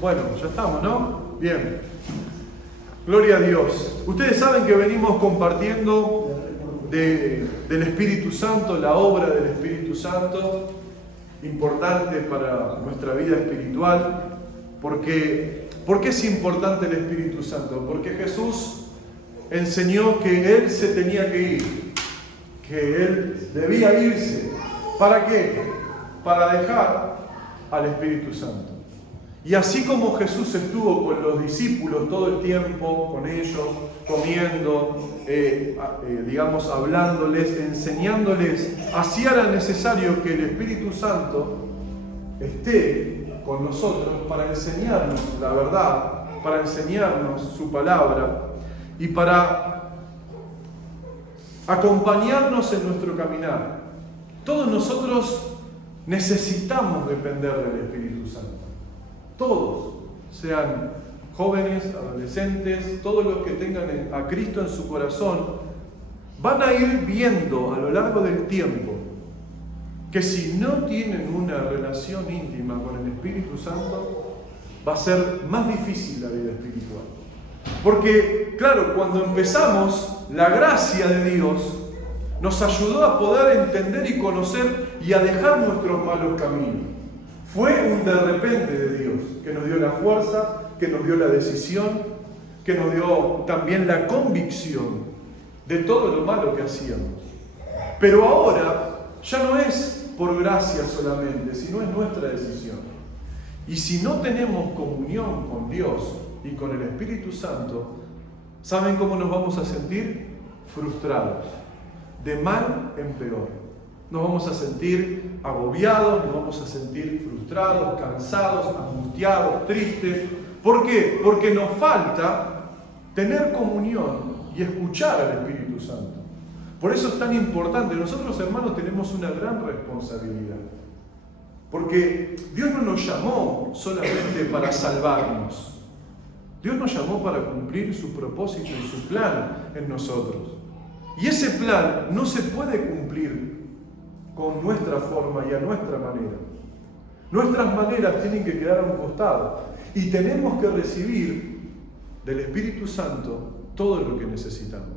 Bueno, ya estamos, ¿no? Bien. Gloria a Dios. Ustedes saben que venimos compartiendo del Espíritu Santo, la obra del Espíritu Santo, importante para nuestra vida espiritual. ¿Por qué es importante el Espíritu Santo? Porque Jesús enseñó que Él se tenía que ir, que Él debía irse. ¿Para qué? Para dejar al Espíritu Santo. Y así como Jesús estuvo con los discípulos todo el tiempo, con ellos, comiendo, hablándoles, enseñándoles, así era necesario que el Espíritu Santo esté con nosotros para enseñarnos la verdad, para enseñarnos su palabra y para acompañarnos en nuestro caminar. Todos nosotros necesitamos depender del Espíritu Santo. Todos, sean jóvenes, adolescentes, todos los que tengan a Cristo en su corazón, van a ir viendo a lo largo del tiempo que si no tienen una relación íntima con el Espíritu Santo, va a ser más difícil la vida espiritual. Porque, claro, cuando empezamos, la gracia de Dios nos ayudó a poder entender y conocer y a dejar nuestros malos caminos. Fue un de repente de Dios que nos dio la fuerza, que nos dio la decisión, que nos dio también la convicción de todo lo malo que hacíamos. Pero ahora ya no es por gracia solamente, sino es nuestra decisión. Y si no tenemos comunión con Dios y con el Espíritu Santo, ¿saben cómo nos vamos a sentir? Frustrados, de mal en peor. Nos vamos a sentir agobiados, nos vamos a sentir frustrados, cansados, angustiados, tristes. ¿Por qué? Porque nos falta tener comunión y escuchar al Espíritu Santo. Por eso es tan importante. Nosotros, hermanos, tenemos una gran responsabilidad. Porque Dios no nos llamó solamente para salvarnos. Dios nos llamó para cumplir su propósito y su plan en nosotros. Y ese plan no se puede cumplir con nuestra forma y a nuestra manera. Nuestras maneras tienen que quedar a un costado y tenemos que recibir del Espíritu Santo todo lo que necesitamos.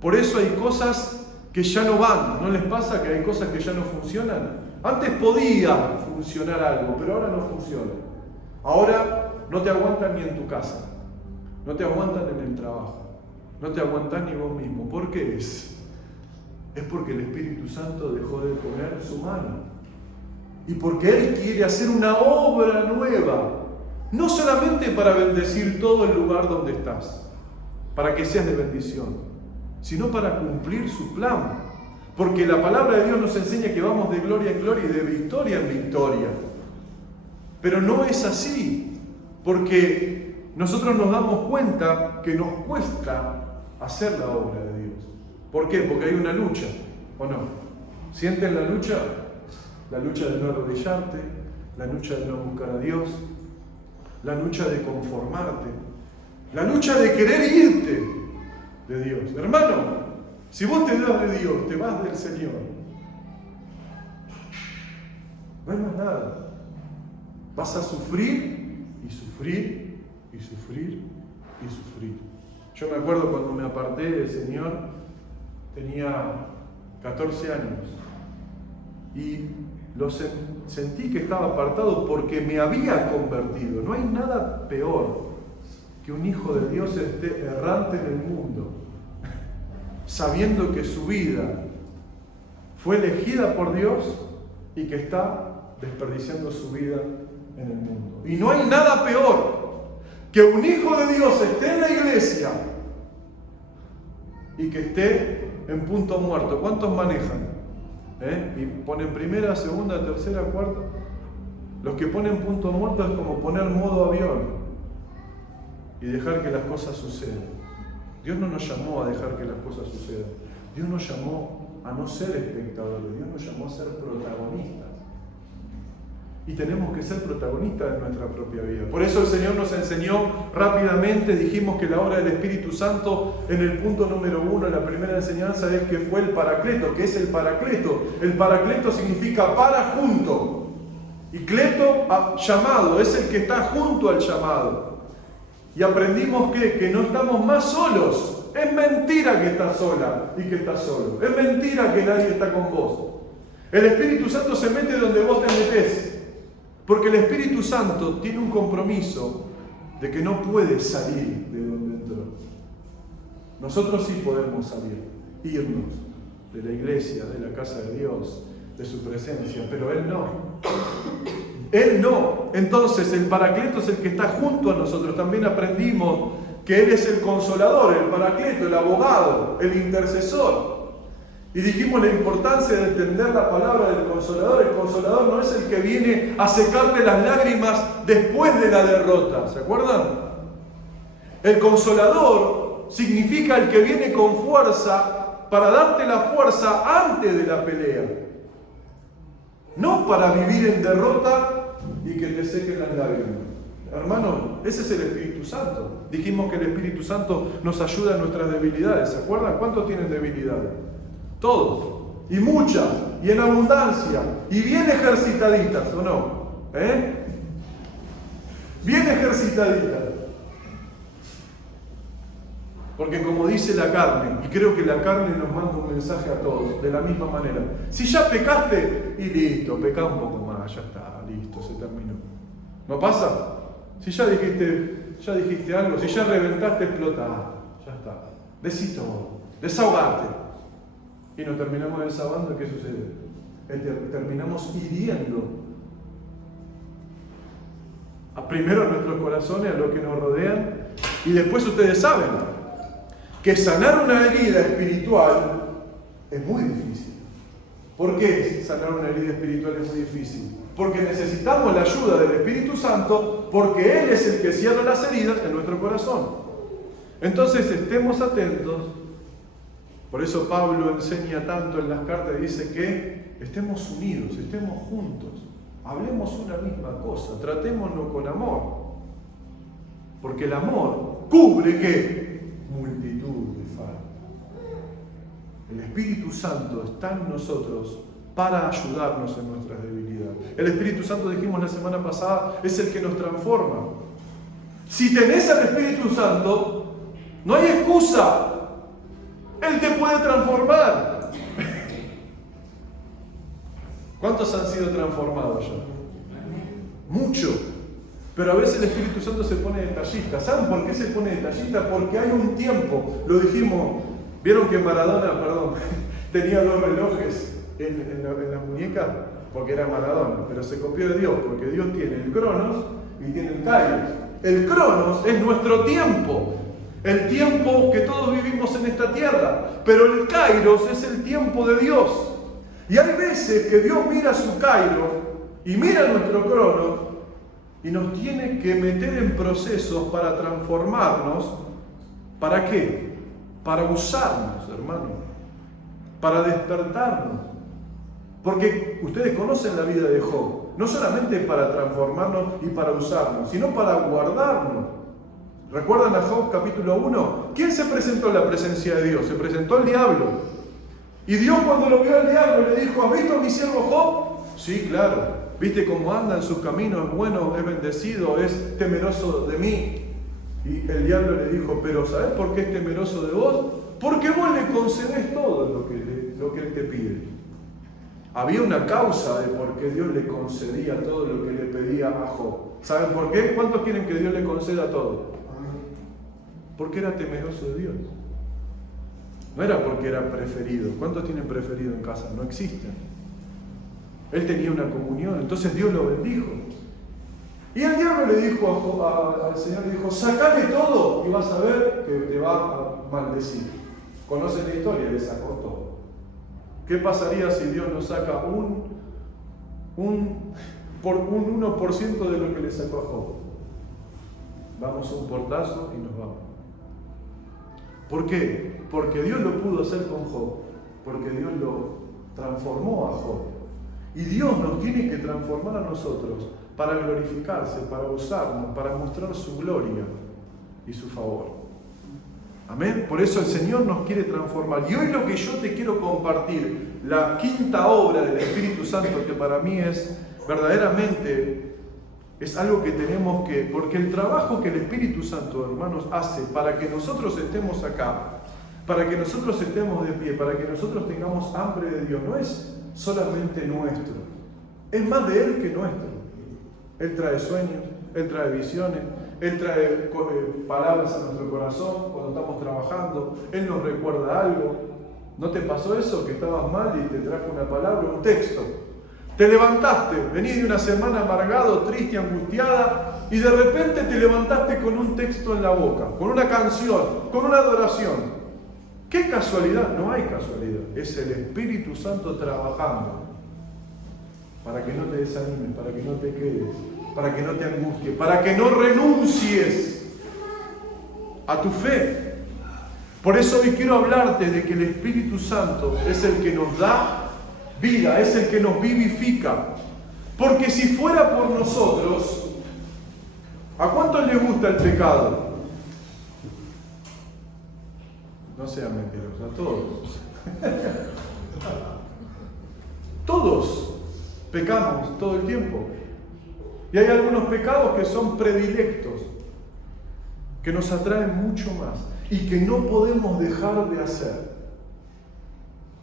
Por eso hay cosas que ya no van. ¿No les pasa que hay cosas que ya no funcionan? Antes podía funcionar algo, pero ahora no funciona. Ahora no te aguantan ni en tu casa, no te aguantan en el trabajo, no te aguantas ni vos mismo. ¿Por qué es? Es porque el Espíritu Santo dejó de poner su mano. Y porque Él quiere hacer una obra nueva. No solamente para bendecir todo el lugar donde estás, para que seas de bendición, sino para cumplir su plan. Porque la palabra de Dios nos enseña que vamos de gloria en gloria y de victoria en victoria. Pero no es así, porque nosotros nos damos cuenta que nos cuesta hacer la obra de Dios. ¿Por qué? Porque hay una lucha, ¿o no? ¿Sienten la lucha? La lucha de no arrodillarte, la lucha de no buscar a Dios, la lucha de conformarte, la lucha de querer irte de Dios. Hermano, si vos te das de Dios, te vas del Señor, no hay más nada. Vas a sufrir y sufrir y sufrir y sufrir. Yo me acuerdo cuando me aparté del Señor, tenía 14 años y sentí que estaba apartado porque me había convertido. No hay nada peor que un hijo de Dios esté errante en el mundo, sabiendo que su vida fue elegida por Dios y que está desperdiciando su vida en el mundo. Y no hay nada peor que un hijo de Dios esté en la iglesia y que esté en punto muerto. ¿Cuántos manejan? Y ponen primera, segunda, tercera, cuarta. Los que ponen punto muerto es como poner modo avión y dejar que las cosas sucedan. Dios no nos llamó a dejar que las cosas sucedan. Dios nos llamó a no ser espectadores. Dios nos llamó a ser protagonistas. Y tenemos que ser protagonistas de nuestra propia vida. Por eso el Señor nos enseñó rápidamente, dijimos que la obra del Espíritu Santo en el punto número 1, la primera enseñanza es que fue el Paracleto. ¿Qué es el Paracleto? El Paracleto significa para junto. Y cleto, llamado, es el que está junto al llamado. Y aprendimos que no estamos más solos. Es mentira que estás sola y que estás solo. Es mentira que nadie está con vos. El Espíritu Santo se mete donde vos te metés. Porque el Espíritu Santo tiene un compromiso de que no puede salir de donde entró. Nosotros sí podemos salir, irnos de la iglesia, de la casa de Dios, de su presencia, pero Él no. Él no. Entonces el Paracleto es el que está junto a nosotros. También aprendimos que Él es el consolador, el Paracleto, el abogado, el intercesor. Y dijimos la importancia de entender la palabra del consolador. El consolador no es el que viene a secarte las lágrimas después de la derrota. ¿Se acuerdan? El consolador significa el que viene con fuerza para darte la fuerza antes de la pelea. No para vivir en derrota y que te sequen las lágrimas. Hermano, ese es el Espíritu Santo. Dijimos que el Espíritu Santo nos ayuda en nuestras debilidades. ¿Se acuerdan? ¿Cuántos tienen debilidades? Todos. Y muchas. Y en abundancia. Y bien ejercitaditas, ¿o no? Bien ejercitaditas. Porque como dice la carne, y creo que la carne nos manda un mensaje a todos, de la misma manera. Si ya pecaste, y listo, pecá un poco más, ya está, listo, se terminó. ¿No pasa? Si ya dijiste algo, si ya reventaste, explotá, ya está. Decí todo, desahogate. Y nos terminamos desahogando, ¿qué sucede? Terminamos hiriendo primero a nuestros corazones, a los que nos rodean, y después ustedes saben que sanar una herida espiritual es muy difícil. ¿Por qué sanar una herida espiritual es muy difícil? Porque necesitamos la ayuda del Espíritu Santo, porque Él es el que cierra las heridas en nuestro corazón. Entonces estemos atentos. Por eso Pablo enseña tanto en las cartas y dice que estemos unidos, estemos juntos, hablemos una misma cosa, tratémonos con amor. Porque el amor cubre ¿qué? Multitud de faltas. El Espíritu Santo está en nosotros para ayudarnos en nuestras debilidades. El Espíritu Santo, dijimos la semana pasada, es el que nos transforma. Si tenés al Espíritu Santo, no hay excusa. Él te puede transformar. ¿Cuántos han sido transformados ya? Mucho. Pero a veces el Espíritu Santo se pone detallista. ¿Saben por qué se pone detallista? Porque hay un tiempo. Lo dijimos. ¿Vieron que Maradona, tenía 2 relojes en la muñeca? Porque era Maradona. Pero se copió de Dios. Porque Dios tiene el Cronos y tiene el Kairos. El Cronos es nuestro tiempo. El tiempo que todos vivimos en esta tierra. Pero el Kairos es el tiempo de Dios. Y hay veces que Dios mira su Kairos y mira nuestro Cronos y nos tiene que meter en procesos para transformarnos. ¿Para qué? Para usarnos, hermano. Para despertarnos. Porque ustedes conocen la vida de Job. No solamente para transformarnos y para usarnos, sino para guardarnos. ¿Recuerdan a Job capítulo 1? ¿Quién se presentó en la presencia de Dios? Se presentó el diablo. Y Dios cuando lo vio al diablo le dijo: ¿has visto a mi siervo Job? Sí, claro. ¿Viste cómo anda en sus caminos? Es bueno, es bendecido, es temeroso de mí. Y el diablo le dijo: pero ¿sabés por qué es temeroso de vos? Porque vos le concedés todo lo que Él te pide. Había una causa de por qué Dios le concedía todo lo que le pedía a Job. ¿Saben por qué? ¿Cuántos quieren que Dios le conceda todo? Porque era temeroso de Dios. No era porque era preferido. ¿Cuántos tienen preferido en casa? No existen. Él tenía una comunión, entonces Dios lo bendijo. Y el diablo le dijo al Señor, le dijo: sacale todo y vas a ver que te va a maldecir. ¿Conocen la historia? Le sacó todo. ¿Qué pasaría si Dios nos saca un 1% de lo que le sacó a Job? Vamos a un portazo y nos vamos. ¿Por qué? Porque Dios lo pudo hacer con Job. Porque Dios lo transformó a Job. Y Dios nos tiene que transformar a nosotros para glorificarse, para usarnos, para mostrar su gloria y su favor. Amén. Por eso el Señor nos quiere transformar. Y hoy lo que yo te quiero compartir, la quinta obra del Espíritu Santo, que para mí es verdaderamente es algo que tenemos que, porque el trabajo que el Espíritu Santo, hermanos, hace para que nosotros estemos acá, para que nosotros estemos de pie, para que nosotros tengamos hambre de Dios, no es solamente nuestro, es más de Él que nuestro. Él trae sueños, Él trae visiones, Él trae palabras a nuestro corazón cuando estamos trabajando, Él nos recuerda algo. ¿No te pasó eso? Que estabas mal y te trajo una palabra, un texto. Te levantaste, venís de una semana amargado, triste, angustiada, y de repente te levantaste con un texto en la boca, con una canción, con una adoración. ¿Qué casualidad? No hay casualidad. Es el Espíritu Santo trabajando para que no te desanimes, para que no te quedes, para que no te angusties, para que no renuncies a tu fe. Por eso hoy quiero hablarte de que el Espíritu Santo es el que nos da vida, es el que nos vivifica. Porque si fuera por nosotros, ¿a cuántos les gusta el pecado? No sean mentirosos, a todos. Todos pecamos todo el tiempo. Y hay algunos pecados que son predilectos, que nos atraen mucho más y que no podemos dejar de hacer.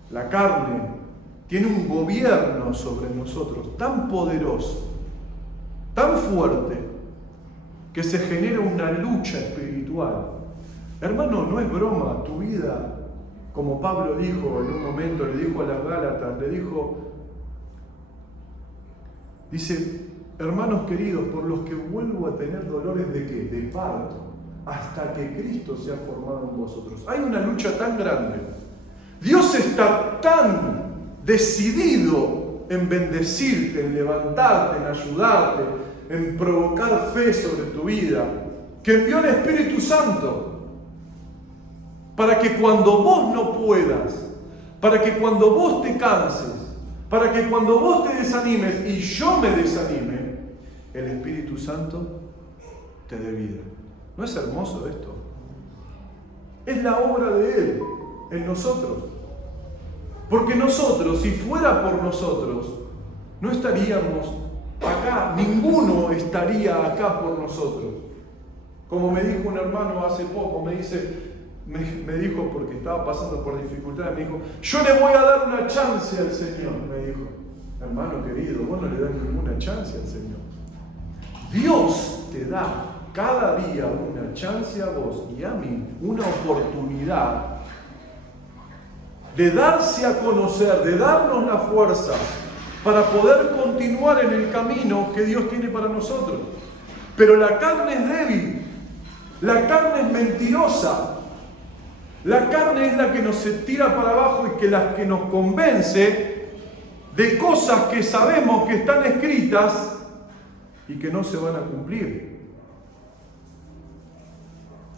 La carne tiene un gobierno sobre nosotros tan poderoso, tan fuerte, que se genera una lucha espiritual. Hermano, no es broma, tu vida, como Pablo dijo en un momento, le dijo a las Gálatas, dice, hermanos queridos, por los que vuelvo a tener dolores ¿de qué? De parto, hasta que Cristo sea formado en vosotros. Hay una lucha tan grande. Dios está tan decidido en bendecirte, en levantarte, en ayudarte, en provocar fe sobre tu vida, que envió el Espíritu Santo para que cuando vos no puedas, para que cuando vos te canses, para que cuando vos te desanimes y yo me desanime, el Espíritu Santo te dé vida. ¿No es hermoso esto? Es la obra de Él en nosotros. Porque nosotros, si fuera por nosotros, no estaríamos acá, ninguno estaría acá por nosotros. Como me dijo un hermano hace poco, me dijo porque estaba pasando por dificultades, me dijo, yo le voy a dar una chance al Señor, me dijo. Hermano querido, vos no le das ninguna chance al Señor. Dios te da cada día una chance a vos y a mí, una oportunidad de darse a conocer, de darnos la fuerza para poder continuar en el camino que Dios tiene para nosotros. Pero la carne es débil, la carne es mentirosa, la carne es la que nos tira para abajo y la que nos convence de cosas que sabemos que están escritas y que no se van a cumplir.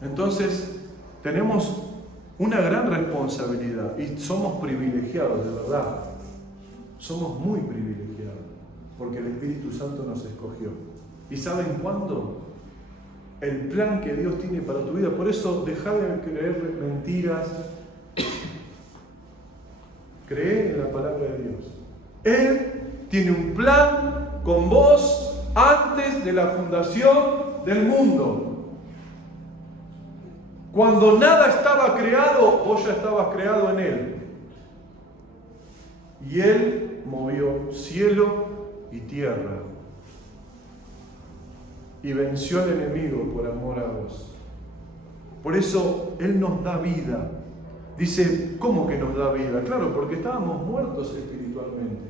Entonces, tenemos una gran responsabilidad y somos privilegiados, de verdad. Somos muy privilegiados porque el Espíritu Santo nos escogió. ¿Y saben cuándo? El plan que Dios tiene para tu vida. Por eso, deja de creer mentiras. Cree en la palabra de Dios. Él tiene un plan con vos antes de la fundación del mundo. Cuando nada estaba creado, vos ya estabas creado en Él. Y Él movió cielo y tierra. Y venció al enemigo por amor a vos. Por eso Él nos da vida. Dice, ¿cómo que nos da vida? Claro, porque estábamos muertos espiritualmente.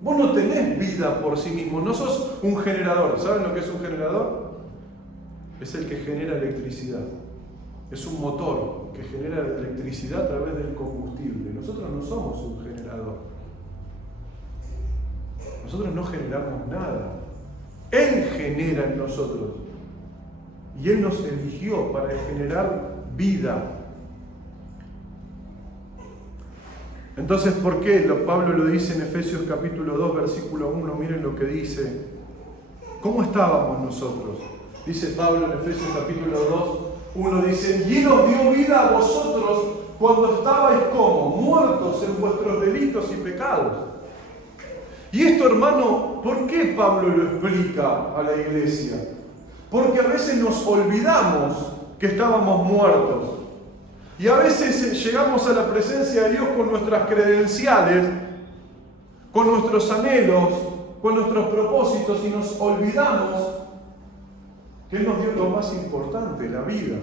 Vos no tenés vida por sí mismo, no sos un generador. ¿Saben lo que es un generador? Es el que genera electricidad. Es un motor que genera electricidad a través del combustible. Nosotros no somos un generador. Nosotros no generamos nada. Él genera en nosotros. Y Él nos eligió para generar vida. Entonces, ¿por qué? Pablo lo dice en Efesios capítulo 2, versículo 1. Miren lo que dice. ¿Cómo estábamos nosotros? Dice Pablo en Efesios capítulo 2, 1 dice, y Él os dio vida a vosotros cuando estabais como muertos en vuestros delitos y pecados, Y esto, hermano, ¿por qué Pablo lo explica a la iglesia? Porque a veces nos olvidamos que estábamos muertos. Y a veces llegamos a la presencia de Dios con nuestras credenciales, con nuestros anhelos, con nuestros propósitos, y nos olvidamos que Él nos dio lo más importante, la vida.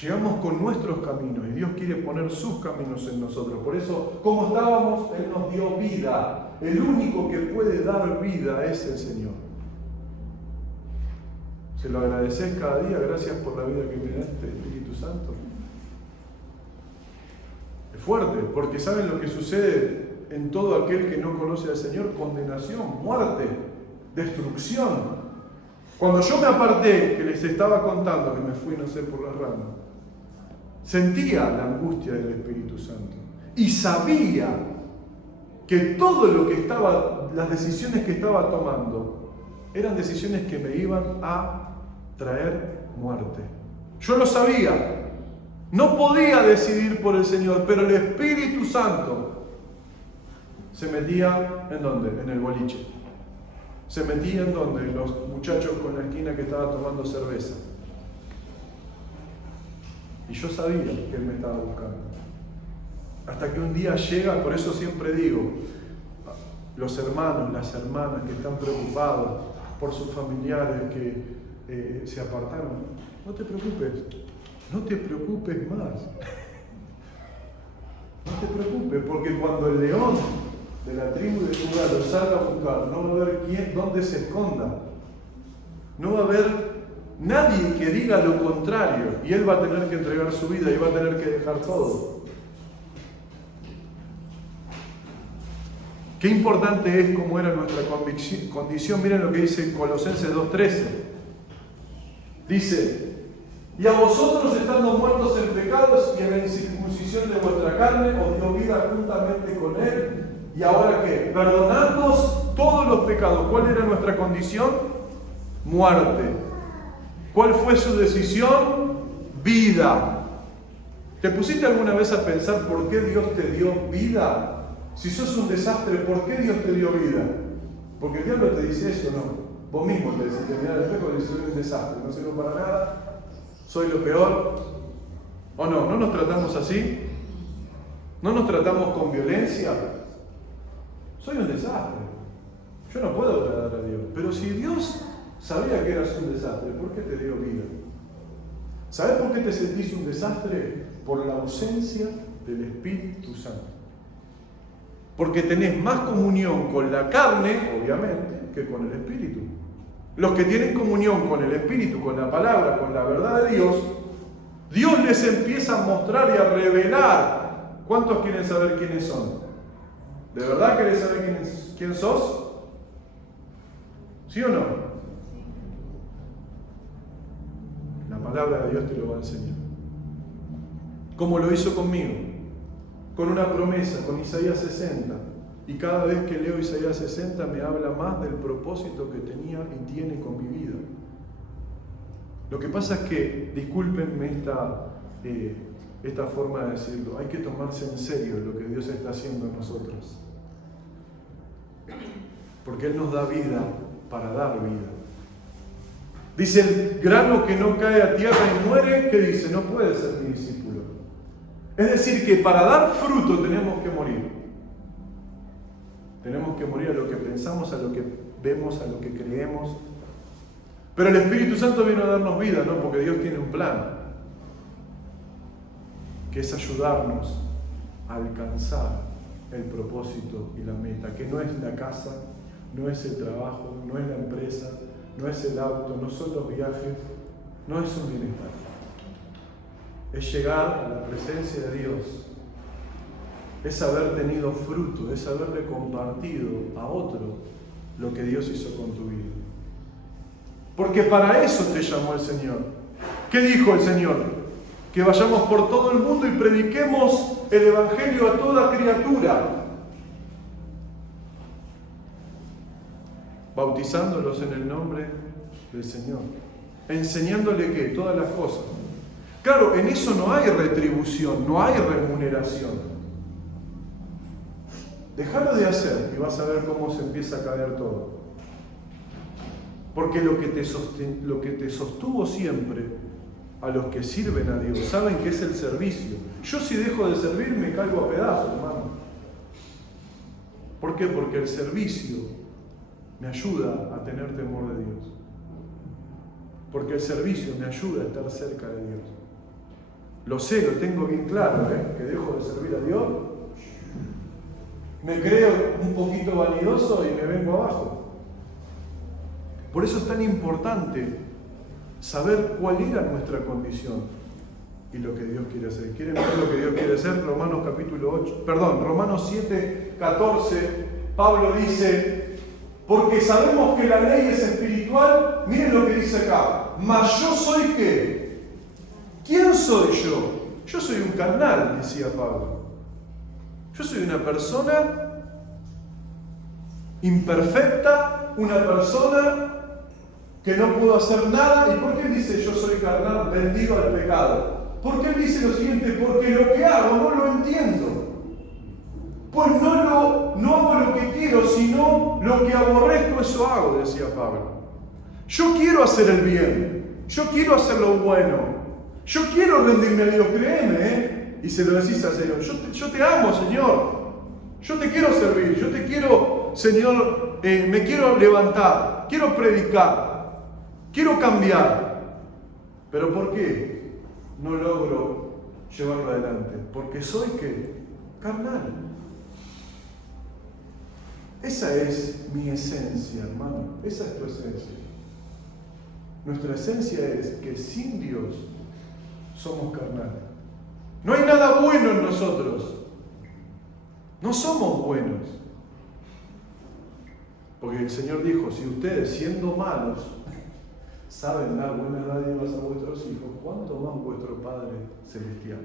Llegamos con nuestros caminos y Dios quiere poner sus caminos en nosotros. Por eso, como estábamos, Él nos dio vida. El único que puede dar vida es el Señor. Se lo agradeces cada día, gracias por la vida que me daste, Espíritu Santo. Es fuerte, porque ¿saben lo que sucede en todo aquel que no conoce al Señor? Condenación, muerte, destrucción. Cuando yo me aparté, que les estaba contando, que me fui, no sé, por las ramas, sentía la angustia del Espíritu Santo y sabía que todo lo que estaba, las decisiones que estaba tomando, eran decisiones que me iban a traer muerte. Yo lo sabía, no podía decidir por el Señor, pero el Espíritu Santo se metía, ¿en dónde? En el boliche. Se metía en dónde? En los muchachos con la esquina que estaba tomando cerveza. Y yo sabía que Él me estaba buscando. Hasta que un día llega, por eso siempre digo, los hermanos, las hermanas que están preocupados por sus familiares que se apartaron, no te preocupes más. No te preocupes, porque cuando el león de la tribu de Judá lo salga a buscar, no va a haber dónde se esconda. No va a haber nadie que diga lo contrario, y él va a tener que entregar su vida y va a tener que dejar todo. Qué importante es cómo era nuestra condición. Miren lo que dice en Colosenses 2:13. Dice: y a vosotros, estando muertos en pecados y en la incircuncisión de vuestra carne, os dio vida juntamente con Él. ¿Y ahora qué? Perdonadnos todos los pecados. ¿Cuál era nuestra condición? Muerte. ¿Cuál fue su decisión? Vida. ¿Te pusiste alguna vez a pensar por qué Dios te dio vida? Si sos un desastre, ¿por qué Dios te dio vida? Porque el diablo te dice eso, ¿no? Vos mismo te decís, te mirás al espejo y dices, soy un desastre, no sirvo para nada, soy lo peor. ¿O no? ¿No nos tratamos así? ¿No nos tratamos con violencia? Soy un desastre. Yo no puedo agradar a Dios. Pero si Dios sabía que eras un desastre, ¿por qué te dio vida? ¿Sabes por qué te sentís un desastre? Por la ausencia del Espíritu Santo. Porque tenés más comunión con la carne, obviamente, que con el Espíritu. Los que tienen comunión con el Espíritu, con la palabra, con la verdad de Dios, Dios les empieza a mostrar y a revelar. ¿Cuántos quieren saber quiénes son? ¿De verdad querés saber quién sos? ¿Sí o no? La palabra de Dios te lo va a enseñar. Como lo hizo conmigo, con una promesa, con Isaías 60. Y cada vez que leo Isaías 60 me habla más del propósito que tenía y tiene con mi vida. Lo que pasa es que, discúlpenme esta forma de decirlo, hay que tomarse en serio lo que Dios está haciendo en nosotros. Porque Él nos da vida para dar vida. Dice, el grano que no cae a tierra y muere, ¿qué dice? No puede ser mi discípulo. Es decir, que para dar fruto tenemos que morir. Tenemos que morir a lo que pensamos, a lo que vemos, a lo que creemos. Pero el Espíritu Santo vino a darnos vida, ¿no? Porque Dios tiene un plan, que es ayudarnos a alcanzar el propósito y la meta, que no es la casa, no es el trabajo, no es la empresa, no es el auto, no son los viajes, no es un bienestar. Es llegar a la presencia de Dios. Es haber tenido fruto, es haberle compartido a otro lo que Dios hizo con tu vida. Porque para eso te llamó el Señor. ¿Qué dijo el Señor? Que vayamos por todo el mundo y prediquemos el Evangelio a toda criatura, bautizándolos en el nombre del Señor, enseñándole que todas las cosas. Claro, en eso no hay retribución, no hay remuneración. Déjalo de hacer y vas a ver cómo se empieza a caer todo. Porque lo que te sostuvo siempre a los que sirven a Dios, saben que es el servicio. Yo si dejo de servir me caigo a pedazos, hermano. ¿Por qué? Porque el servicio me ayuda a tener temor de Dios. Porque el servicio me ayuda a estar cerca de Dios. Lo sé, lo tengo bien claro, que dejo de servir a Dios. Me creo un poquito vanidoso y me vengo abajo. Por eso es tan importante saber cuál era nuestra condición y lo que Dios quiere hacer. ¿Quieren ver lo que Dios quiere hacer? Romanos 7, 14, Pablo dice, porque sabemos que la ley es espiritual, miren lo que dice acá, mas yo soy ¿qué? ¿Quién soy yo? Yo soy un carnal, decía Pablo. Yo soy una persona imperfecta, una persona que no puedo hacer nada. ¿Y por qué dice yo soy carnal, vendido al pecado? ¿Por qué dice lo siguiente? Porque lo que hago no lo entiendo. Pues no hago lo que quiero, sino lo que aborrezco, eso hago, decía Pablo. Yo quiero hacer el bien, yo quiero hacer lo bueno, yo quiero rendirme a Dios, créeme, y se lo decís al Señor, yo te amo, Señor, yo te quiero servir, yo te quiero, Señor, me quiero levantar, quiero predicar, quiero cambiar. ¿Pero por qué no logro llevarlo adelante? Porque soy ¿qué? Carnal. Esa es mi esencia, hermano. Esa es tu esencia. Nuestra esencia es que sin Dios somos carnales. No hay nada bueno en nosotros. No somos buenos. Porque el Señor dijo, si ustedes siendo malos saben dar buenas dádivas a vuestros hijos, ¿cuánto más vuestro Padre Celestial?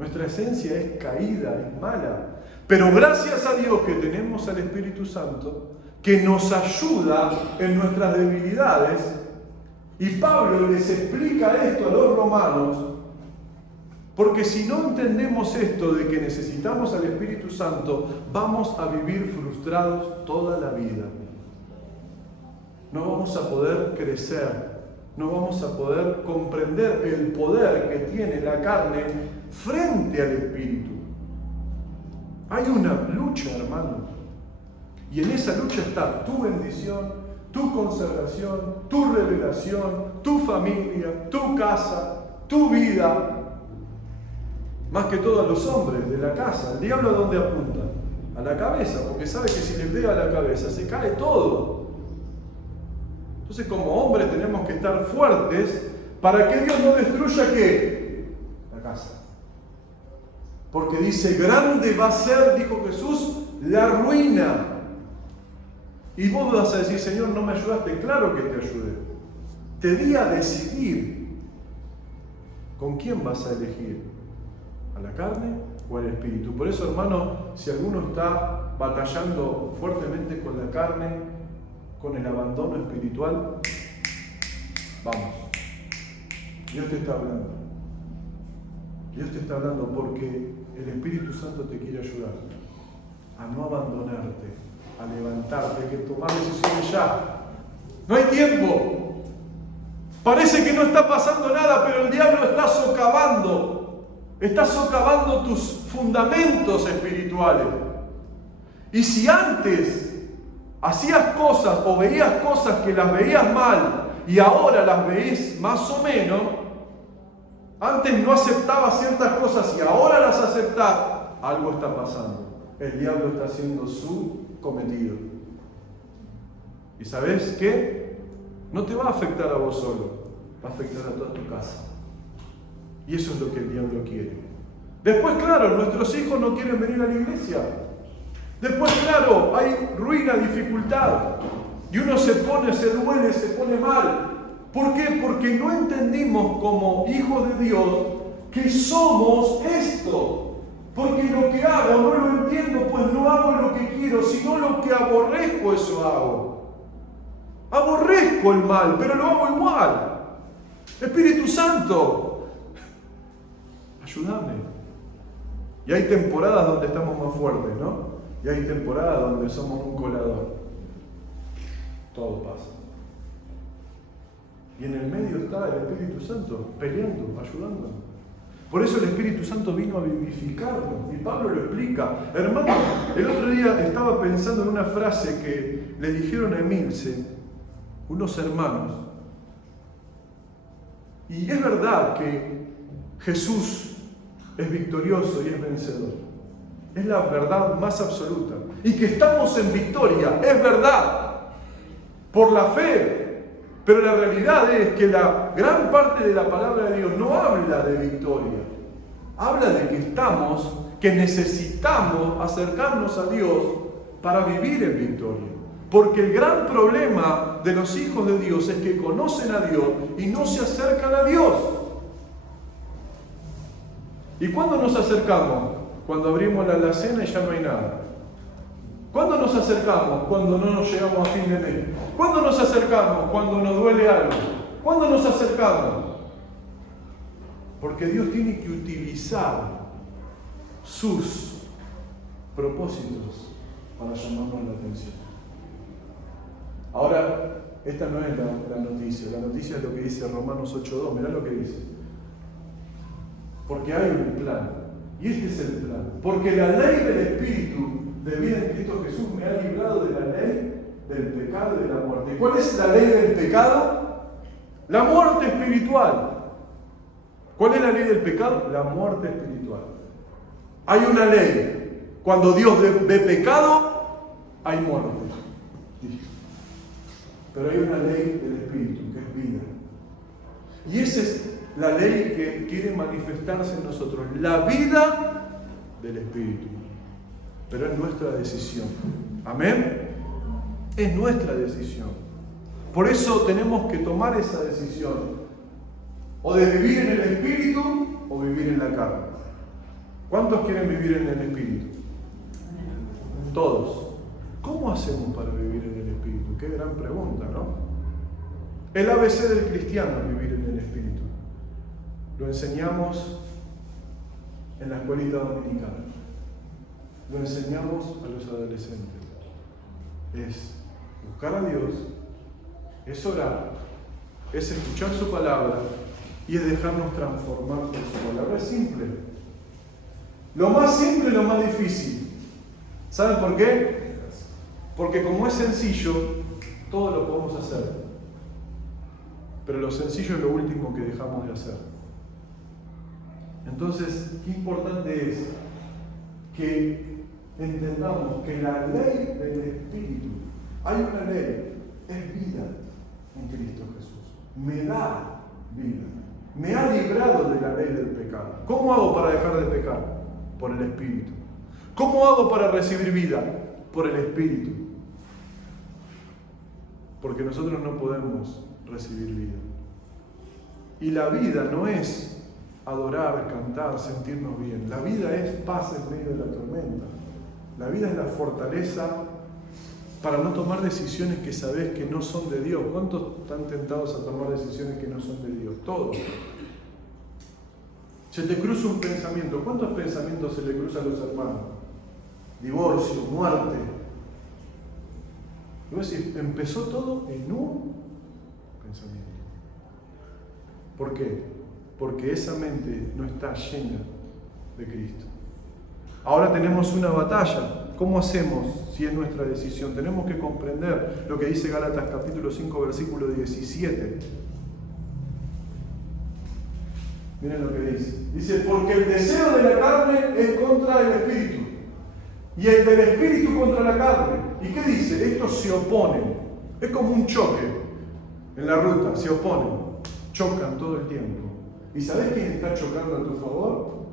Nuestra esencia es caída, es mala. Pero gracias a Dios que tenemos al Espíritu Santo, que nos ayuda en nuestras debilidades. Y Pablo les explica esto a los romanos, porque si no entendemos esto de que necesitamos al Espíritu Santo, vamos a vivir frustrados toda la vida. No vamos a poder crecer, no vamos a poder comprender el poder que tiene la carne frente al Espíritu. Hay una lucha, hermano, y en esa lucha está tu bendición, tu consagración, tu revelación, tu familia, tu casa, tu vida. Más que todo a los hombres de la casa. ¿El diablo a dónde apunta? A la cabeza, porque sabe que si le pega a la cabeza se cae todo. Entonces como hombres tenemos que estar fuertes para que Dios no destruya ¿qué? La casa. Porque dice, grande va a ser, dijo Jesús, la ruina. Y vos vas a decir, Señor, no me ayudaste. Claro que te ayudé. Te di a decidir con quién vas a elegir, a la carne o al espíritu. Por eso, hermano, si alguno está batallando fuertemente con la carne, con el abandono espiritual, vamos. Dios te está hablando. Dios te está hablando porque el Espíritu Santo te quiere ayudar a no abandonarte, a levantarte, que tomar decisiones ya. No hay tiempo. Parece que no está pasando nada, pero el diablo está socavando tus fundamentos espirituales. Y si antes hacías cosas o veías cosas que las veías mal y ahora las veís más o menos, antes no aceptabas ciertas cosas y ahora las aceptás, algo está pasando. El diablo está haciendo su cometido. ¿Y sabes qué? No te va a afectar a vos solo, va a afectar a toda tu casa. Y eso es lo que el diablo quiere. Después, claro, nuestros hijos no quieren venir a la iglesia. Después, claro, hay ruina, dificultad. Y uno se duele, se pone mal. ¿Por qué? Porque no entendimos como hijos de Dios que somos esto. Porque lo que hago no lo entiendo, pues no hago lo que quiero, sino lo que aborrezco, eso hago. Aborrezco el mal, pero lo hago igual. Espíritu Santo, ayúdame. Y hay temporadas donde estamos más fuertes, ¿no? Y hay temporadas donde somos un colador. Todo pasa. Y en el medio está el Espíritu Santo peleando, ayudando. Por eso el Espíritu Santo vino a vivificarnos. Y Pablo lo explica. Hermano, el otro día estaba pensando en una frase que le dijeron a Emilce, unos hermanos. Y es verdad que Jesús es victorioso y es vencedor. Es la verdad más absoluta. Y que estamos en victoria, es verdad. Por la fe. Pero la realidad es que la gran parte de la palabra de Dios no habla de victoria. Habla de que necesitamos acercarnos a Dios para vivir en victoria. Porque el gran problema de los hijos de Dios es que conocen a Dios y no se acercan a Dios. ¿Y cuándo nos acercamos? Cuando abrimos la alacena y ya no hay nada. ¿Cuándo nos acercamos? Cuando no nos llegamos a fin de mes. ¿Cuándo nos acercamos? Cuando nos duele algo. ¿Cuándo nos acercamos? Porque Dios tiene que utilizar sus propósitos para llamarnos la atención. Ahora, esta no es la noticia. La noticia es lo que dice Romanos 8:2. Mirá lo que dice. Porque hay un plan. Y este es el plan. Porque la ley del Espíritu de vida en Cristo Jesús me ha librado de la ley del pecado y de la muerte. ¿Y cuál es la ley del pecado? La muerte espiritual. ¿Cuál es la ley del pecado? La muerte espiritual. Hay una ley. Cuando Dios ve pecado, hay muerte. Pero hay una ley del Espíritu, que es vida. Y esa es la ley que quiere manifestarse en nosotros. La vida del Espíritu. Pero es nuestra decisión. ¿Amén? Es nuestra decisión. Por eso tenemos que tomar esa decisión. O de vivir en el Espíritu o vivir en la carne. ¿Cuántos quieren vivir en el Espíritu? Todos. ¿Cómo hacemos para vivir en el Espíritu? Qué gran pregunta, ¿no? El ABC del cristiano es vivir en el Espíritu. Lo enseñamos en la escuelita dominical. Lo enseñamos a los adolescentes. Es buscar a Dios, es orar, es escuchar su palabra y es dejarnos transformar por su palabra. Es simple. Lo más simple y lo más difícil. ¿Saben por qué? Porque como es sencillo, todo lo podemos hacer. Pero lo sencillo es lo último que dejamos de hacer. Entonces, qué importante es que entendamos que la ley del Espíritu, hay una ley, es vida en Cristo Jesús. Me da vida. Me ha librado de la ley del pecado. ¿Cómo hago para dejar de pecar? Por el Espíritu. ¿Cómo hago para recibir vida? Por el Espíritu. Porque nosotros no podemos recibir vida. Y la vida no es adorar, cantar, sentirnos bien. La vida es paz en medio de la tormenta. La vida es la fortaleza para no tomar decisiones que sabés que no son de Dios. ¿Cuántos están tentados a tomar decisiones que no son de Dios? Todos. Se te cruza un pensamiento. ¿Cuántos pensamientos se le cruzan a los hermanos? Divorcio, muerte. Y vos decís, empezó todo en un pensamiento. ¿Por qué? Porque esa mente no está llena de Cristo. Ahora tenemos una batalla. ¿Cómo hacemos si es nuestra decisión? Tenemos que comprender lo que dice Gálatas capítulo 5, versículo 17. Miren lo que dice. Dice, porque el deseo de la carne es contra el Espíritu. Y el del Espíritu contra la carne. ¿Y qué dice? Estos se oponen. Es como un choque en la ruta. Se oponen. Chocan todo el tiempo. ¿Y sabés quién está chocando a tu favor?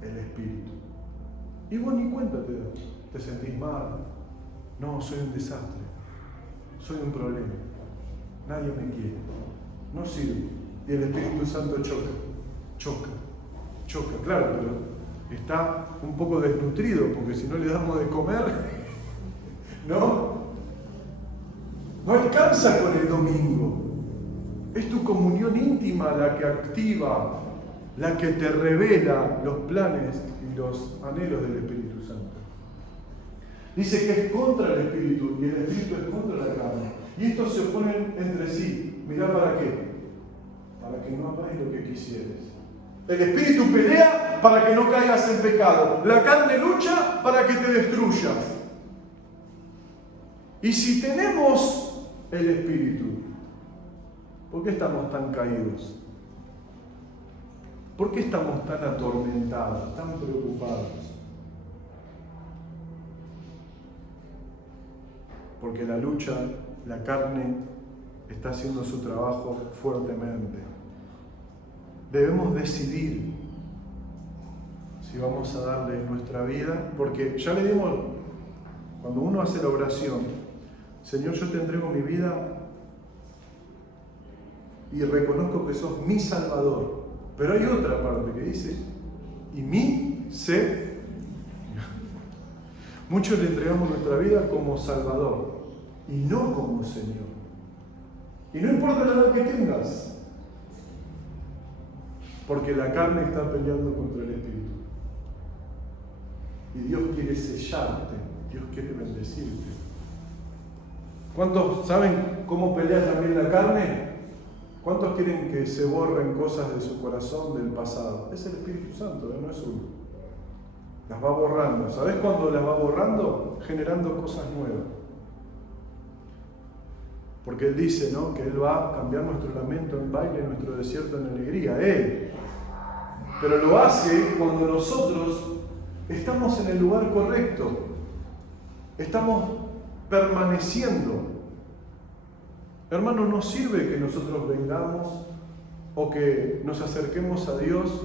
El Espíritu. Y vos ni cuenta te das. Te sentís mal. No, soy un desastre. Soy un problema. Nadie me quiere. No sirve. Y el Espíritu Santo choca. Choca, claro, pero está un poco desnutrido, porque si no le damos de comer, no alcanza con el domingo. Es tu comunión íntima la que activa, la que te revela los planes y los anhelos del Espíritu Santo. Dice que es contra el espíritu y el espíritu es contra la carne. Y estos se oponen entre sí. Mirá para qué. Para que no hagáis lo que quisieres. El espíritu pelea para que no caigas en pecado. La carne lucha para que te destruyas. Y si tenemos el espíritu, ¿por qué estamos tan caídos? ¿Por qué estamos tan atormentados, tan preocupados? Porque la lucha, la carne, está haciendo su trabajo fuertemente. Debemos decidir si vamos a darle nuestra vida, porque ya le dimos, cuando uno hace la oración, Señor, yo te entrego mi vida y reconozco que sos mi Salvador. Pero hay otra parte que dice, y mi Señor. Muchos le entregamos nuestra vida como Salvador y no como Señor. Y no importa la edad que tengas, porque la carne está peleando contra el espíritu. Y Dios quiere sellarte, Dios quiere bendecirte. ¿Cuántos saben cómo pelea también la carne? ¿Cuántos quieren que se borren cosas de su corazón, del pasado? Es el Espíritu Santo, no es uno. Las va borrando. ¿Sabes cuándo las va borrando? Generando cosas nuevas. Porque Él dice, ¿no?, que Él va a cambiar nuestro lamento en baile, nuestro desierto en alegría. Él. Pero lo hace cuando nosotros estamos en el lugar correcto. Estamos permaneciendo. Hermano, no sirve que nosotros vengamos o que nos acerquemos a Dios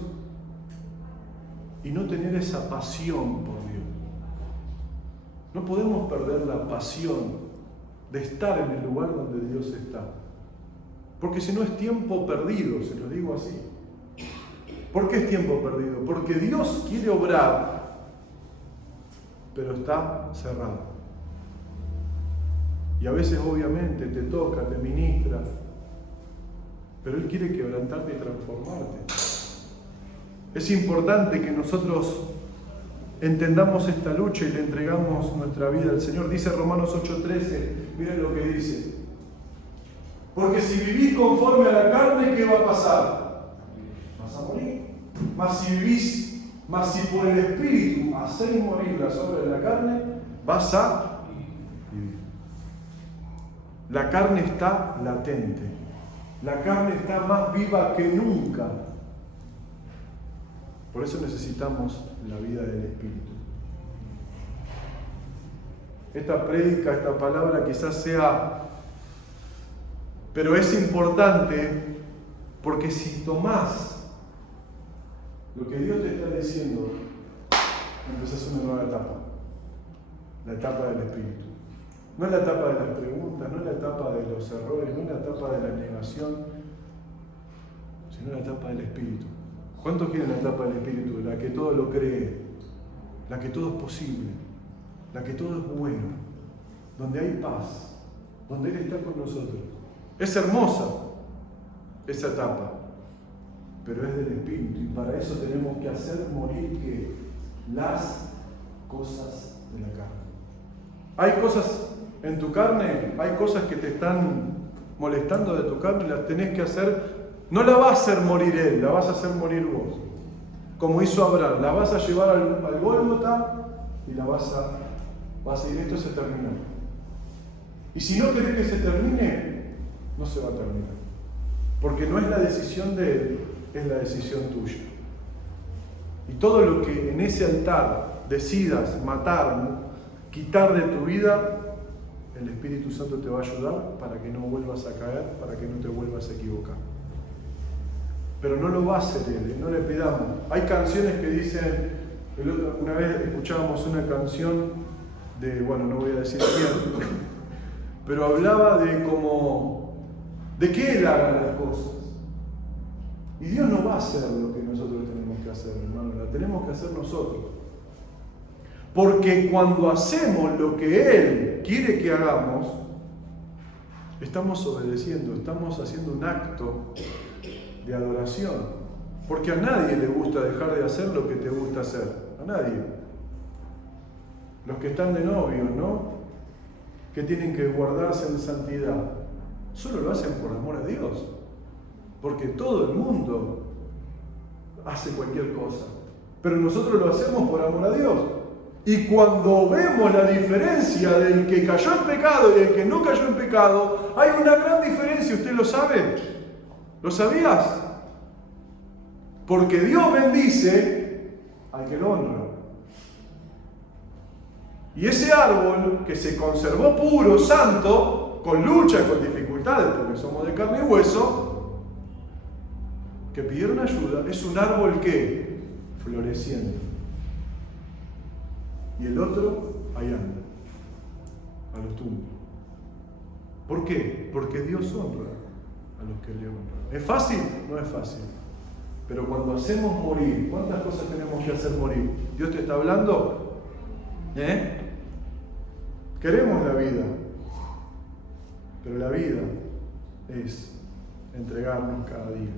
y no tener esa pasión por Dios. No podemos perder la pasión de estar en el lugar donde Dios está. Porque si no es tiempo perdido, se lo digo así. ¿Por qué es tiempo perdido? Porque Dios quiere obrar, pero está cerrado. Y a veces obviamente te toca, te ministra, pero Él quiere quebrantarte y transformarte. Es importante que nosotros entendamos esta lucha y le entregamos nuestra vida al Señor. Dice Romanos 8:13, miren lo que dice. Porque si vivís conforme a la carne, ¿qué va a pasar? Vas a morir. Mas si por el Espíritu hacéis morir las obras de la carne, vas a vivir. La carne está latente. La carne está más viva que nunca. Por eso necesitamos la vida del Espíritu. Esta prédica, esta palabra quizás sea, pero es importante porque si tomás lo que Dios te está diciendo, empezás una nueva etapa. La etapa del Espíritu. No es la etapa de las preguntas, no es la etapa de los errores, no es la etapa de la negación, sino la etapa del Espíritu. ¿Cuántos quieren la etapa del Espíritu? La que todo lo cree, la que todo es posible, la que todo es bueno, donde hay paz, donde Él está con nosotros. Es hermosa esa etapa, pero es del Espíritu, y para eso tenemos que hacer morir que las cosas de la carne. Hay cosas en tu carne, hay cosas que te están molestando de tu carne, las tenés que hacer. No la va a hacer morir Él, la vas a hacer morir vos. Como hizo Abraham, la vas a llevar al Gólgota y la vas a ir. Esto se terminó. Y si no querés que se termine, no se va a terminar. Porque no es la decisión de Él, es la decisión tuya. Y todo lo que en ese altar decidas matar, quitar de tu vida, el Espíritu Santo te va a ayudar para que no vuelvas a caer, para que no te vuelvas a equivocar. Pero no lo va a hacer Él, no le pidamos. Hay canciones que dicen, una vez escuchábamos una canción de, bueno, no voy a decir quién, pero hablaba de que Él haga las cosas. Y Dios no va a hacer lo que nosotros tenemos que hacer, hermano, la tenemos que hacer nosotros. Porque cuando hacemos lo que Él quiere que hagamos, estamos obedeciendo, estamos haciendo un acto de adoración. Porque a nadie le gusta dejar de hacer lo que te gusta hacer. A nadie. los que están de novios, ¿no? Que tienen que guardarse en santidad, solo lo hacen por amor a Dios. Porque todo el mundo hace cualquier cosa, pero nosotros lo hacemos por amor a Dios. Y cuando vemos la diferencia del que cayó en pecado y del que no cayó en pecado, hay una gran diferencia, ¿usted lo sabe? ¿Lo sabías? Porque Dios bendice al que lo honra. Y ese árbol que se conservó puro, santo, con lucha, con dificultades, porque somos de carne y hueso, que pidieron ayuda, es un árbol que floreciendo. Y el otro, ahí anda, a los tumbos. ¿Por qué? Porque Dios honra a los que le honran. ¿Es fácil? No es fácil. Pero cuando hacemos morir, ¿cuántas cosas tenemos que hacer morir? ¿Dios te está hablando? Queremos la vida, pero la vida es entregarnos cada día.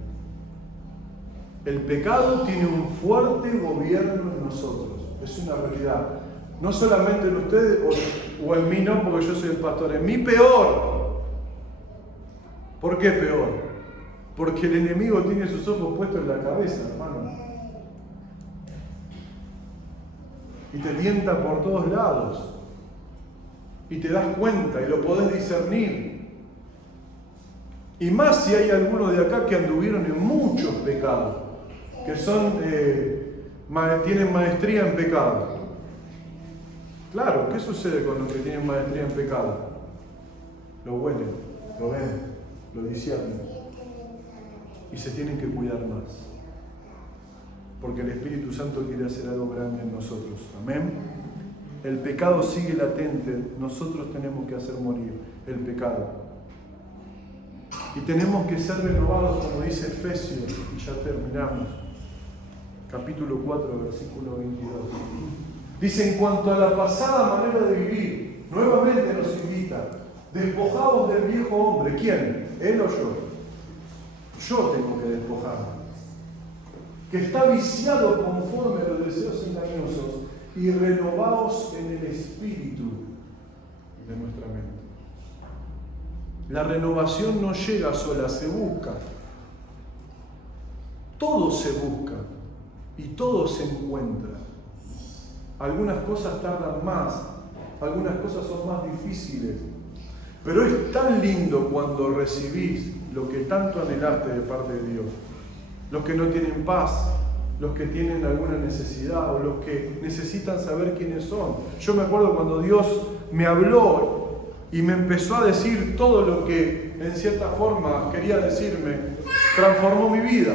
El pecado tiene un fuerte gobierno en nosotros, es una realidad. No solamente en ustedes o en mí no, porque yo soy el pastor, en mí peor. ¿Por qué peor? Porque el enemigo tiene sus ojos puestos en la cabeza, hermano. Y te tienta por todos lados. Y te das cuenta y lo podés discernir. Y más si hay algunos de acá que anduvieron en muchos pecados, que tienen maestría en pecado. Claro, ¿qué sucede con los que tienen maestría en pecado? Lo huelen, lo ven, lo disciernen. Y se tienen que cuidar más. Porque el Espíritu Santo quiere hacer algo grande en nosotros. Amén. El pecado sigue latente. Nosotros tenemos que hacer morir el pecado. Y tenemos que ser renovados, como dice Efesios, y ya terminamos. Capítulo 4, versículo 22. Dice, en cuanto a la pasada manera de vivir, nuevamente nos invita, despojados del viejo hombre. ¿Quién? ¿Él o yo? Yo tengo que despojarme. Que está viciado conforme a los deseos engañosos y renovaos en el espíritu de nuestra mente. La renovación no llega sola, se busca. Todo se busca y todo se encuentra. Algunas cosas tardan más, algunas cosas son más difíciles, pero es tan lindo cuando recibís lo que tanto anhelaste de parte de Dios. Los que no tienen paz, los que tienen alguna necesidad o los que necesitan saber quiénes son. Yo me acuerdo cuando Dios me habló y me empezó a decir todo lo que en cierta forma quería decirme, transformó mi vida.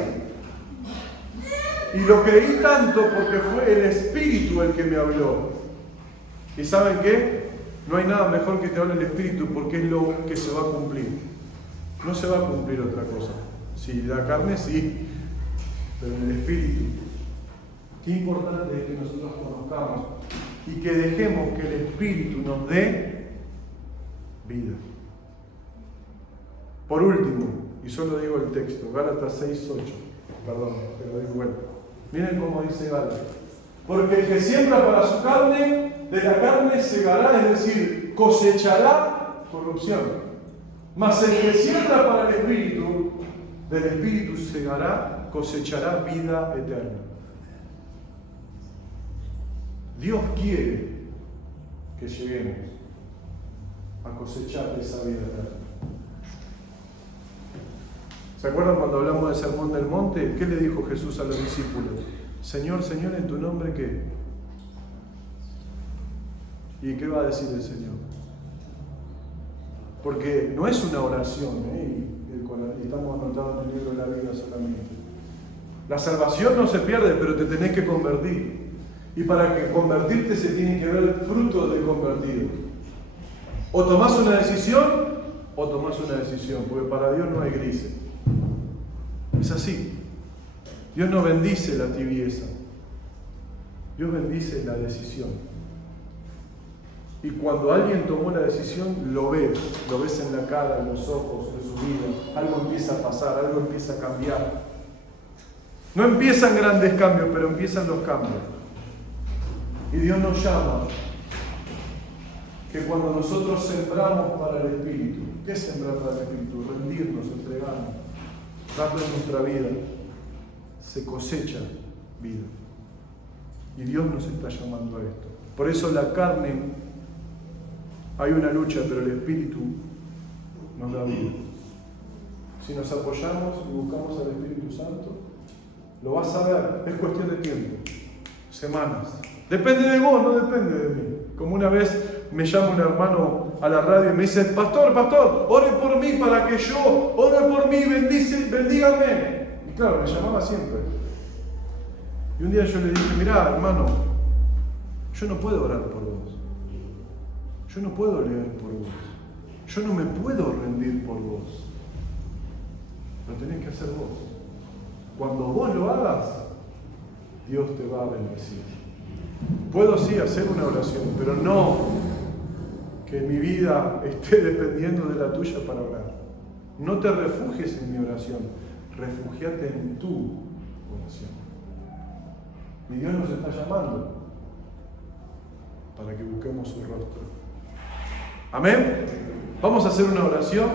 Y lo creí tanto porque fue el Espíritu el que me habló. ¿Y saben qué? No hay nada mejor que te hable el Espíritu porque es lo que se va a cumplir. No se va a cumplir otra cosa. Si la carne sí, pero en el Espíritu. Qué importante es que nosotros conozcamos y que dejemos que el Espíritu nos dé vida. Por último, y solo digo el texto, Gálatas 6:8. Perdón, pero doy vuelta. Miren cómo dice Gálatas. Porque el que siembra para su carne, de la carne segará, es decir, cosechará corrupción. Mas el que siembra para el Espíritu, del Espíritu segará, cosechará vida eterna. Dios quiere que lleguemos a cosechar esa vida eterna. ¿Se acuerdan cuando hablamos del Sermón del Monte? ¿Qué le dijo Jesús a los discípulos? Señor, Señor, ¿en tu nombre qué? ¿Y qué va a decir el Señor? Porque no es una oración, y estamos anotados en el libro de la Biblia solamente. La salvación no se pierde, pero te tenés que convertir. Y para que convertirte se tiene que ver fruto de convertido. O tomás una decisión, o tomás una decisión, porque para Dios no hay grises. Es así. Dios no bendice la tibieza. Dios bendice la decisión. Y cuando alguien tomó la decisión, lo ves en la cara, en los ojos, en su vida. Algo empieza a pasar, algo empieza a cambiar. No empiezan grandes cambios, pero empiezan los cambios. Y Dios nos llama que cuando nosotros sembramos para el Espíritu, ¿qué es sembrar para el Espíritu? Rendirnos, entregarnos, darle nuestra vida, se cosecha vida. Y Dios nos está llamando a esto. Por eso la carne, hay una lucha, pero el Espíritu nos da vida. Si nos apoyamos y buscamos al Espíritu Santo, lo vas a ver, es cuestión de tiempo, semanas. Depende de vos, no depende de mí. Como una vez me llama un hermano a la radio y me dice, pastor, ore por mí para que yo, ore por mí, bendígame. Y claro, me llamaba siempre. Y un día yo le dije, mirá, hermano, yo no puedo orar por vos. Yo no puedo leer por vos. Yo no me puedo rendir por vos. Lo tenés que hacer vos. Cuando vos lo hagas, Dios te va a bendecir. Puedo sí hacer una oración, pero no que mi vida esté dependiendo de la tuya para orar. No te refugies en mi oración, refugiate en tu oración. Y Dios nos está llamando para que busquemos su rostro. Amén. Vamos a hacer una oración.